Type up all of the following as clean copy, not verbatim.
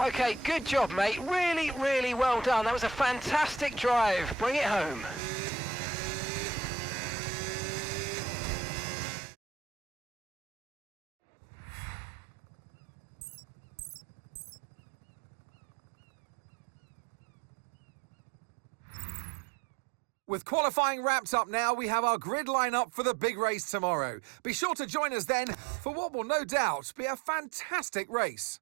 Okay, good job, mate. Really, really well done. That was a fantastic drive. Bring it home. With qualifying wrapped up now, we have our grid lineup for the big race tomorrow. Be sure to join us then for what will no doubt be a fantastic race.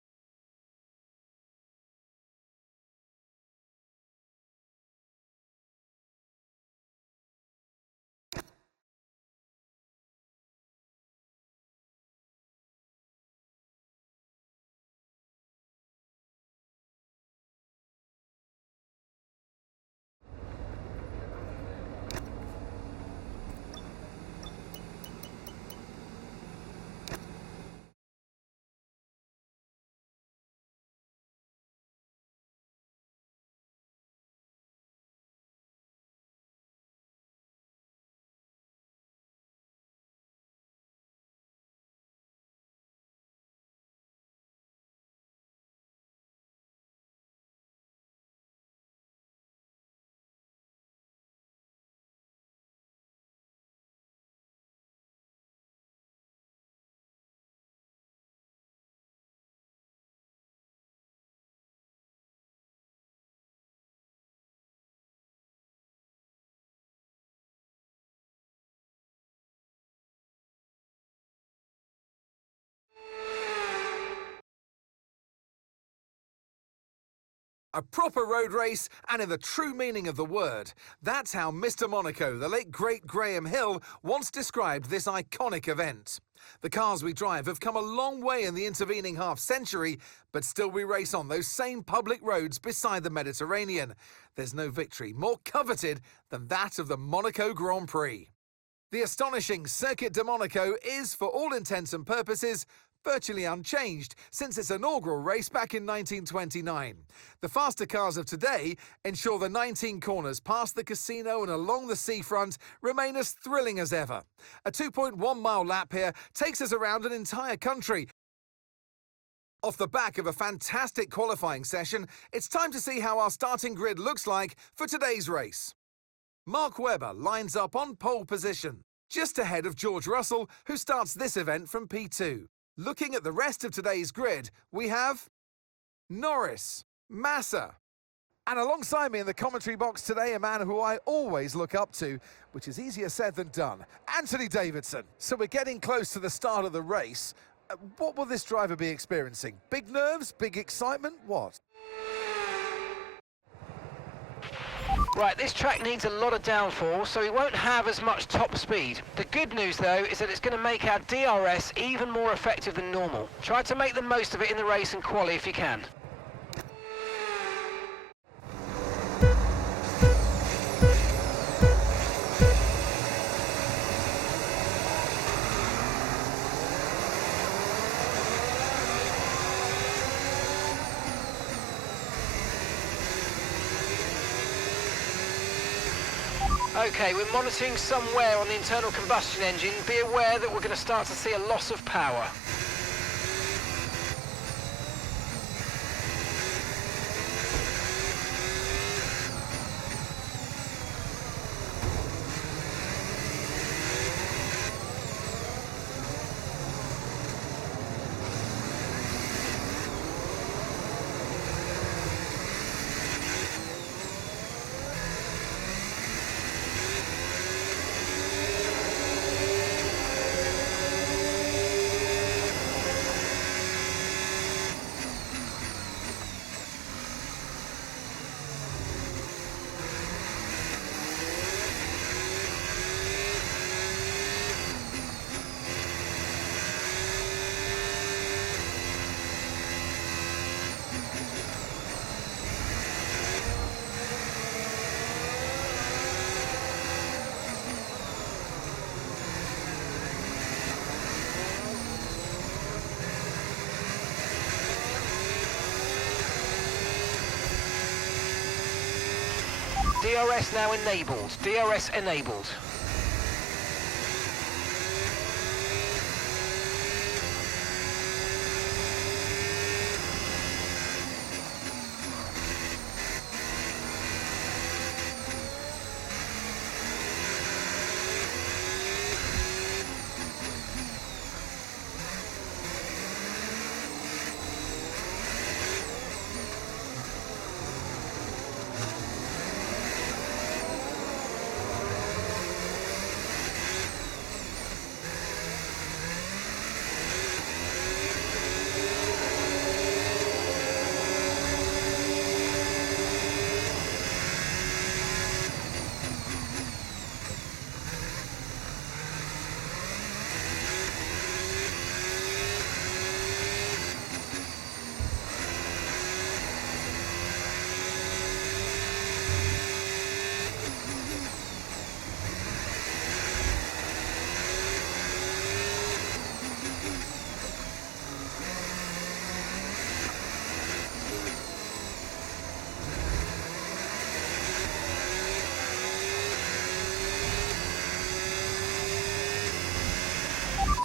A proper road race, and in the true meaning of the word. That's how Mr. Monaco, the late great Graham Hill, once described this iconic event. The cars we drive have come a long way in the intervening half-century, but still we race on those same public roads beside the Mediterranean. There's no victory more coveted than that of the Monaco Grand Prix. The astonishing Circuit de Monaco is, for all intents and purposes, virtually unchanged since its inaugural race back in 1929. The faster cars of today ensure the 19 corners past the casino and along the seafront remain as thrilling as ever. A 2.1-mile lap here takes us around an entire country. Off the back of a fantastic qualifying session, it's time to see how our starting grid looks like for today's race. Mark Webber lines up on pole position, just ahead of George Russell, who starts this event from P2. Looking at the rest of today's grid, we have Norris, Massa, and alongside me in the commentary box today, a man who I always look up to, which is easier said than done, Anthony Davidson. So we're getting close to the start of the race. What will this driver be experiencing? Big nerves, big excitement, what? Right, this track needs a lot of downforce, so it won't have as much top speed. The good news, though, is that it's going to make our DRS even more effective than normal. Try to make the most of it in the race and quali if you can. Okay, we're monitoring some wear on the internal combustion engine. Be aware that we're going to start to see a loss of power. DRS now enabled. DRS enabled.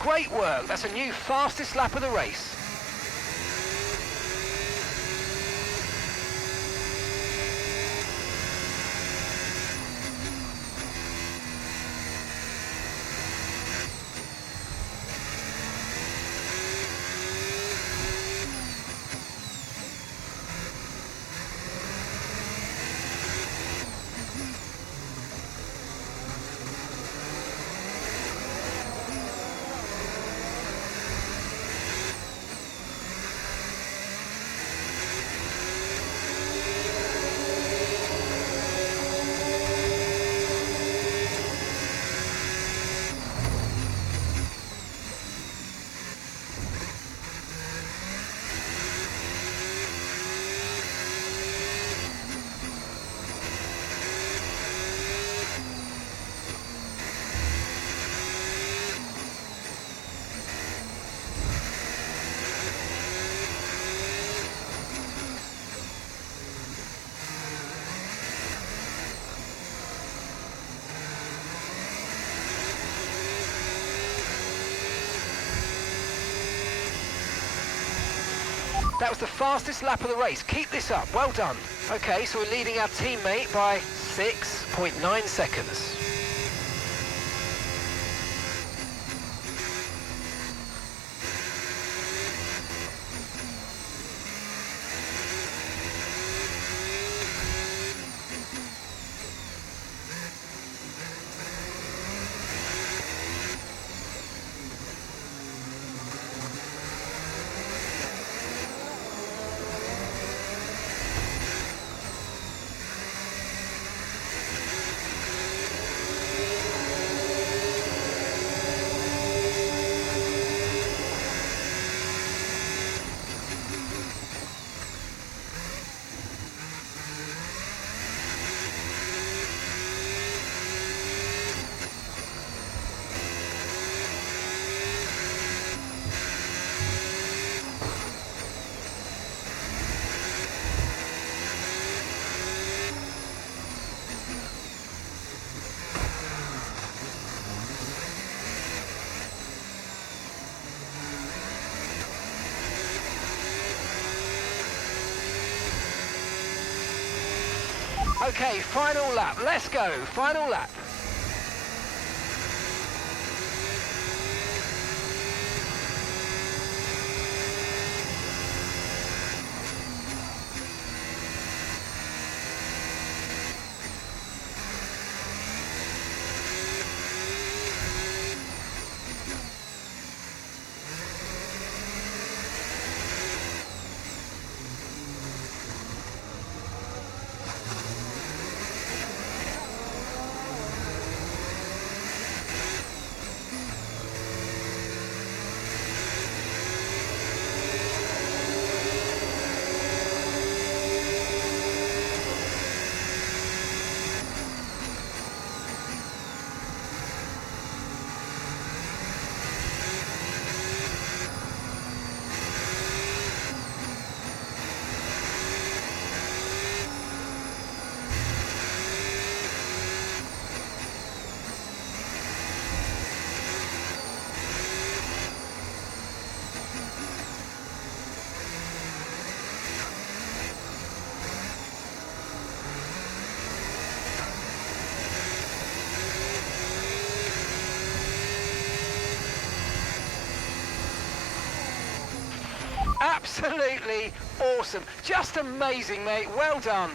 Great work. That's a new fastest lap of the race. That was the fastest lap of the race. Keep this up. Well done. Okay, so we're leading our teammate by 6.9 seconds. Okay, final lap. Let's go. Final lap. Absolutely awesome. Just amazing, mate. Well done.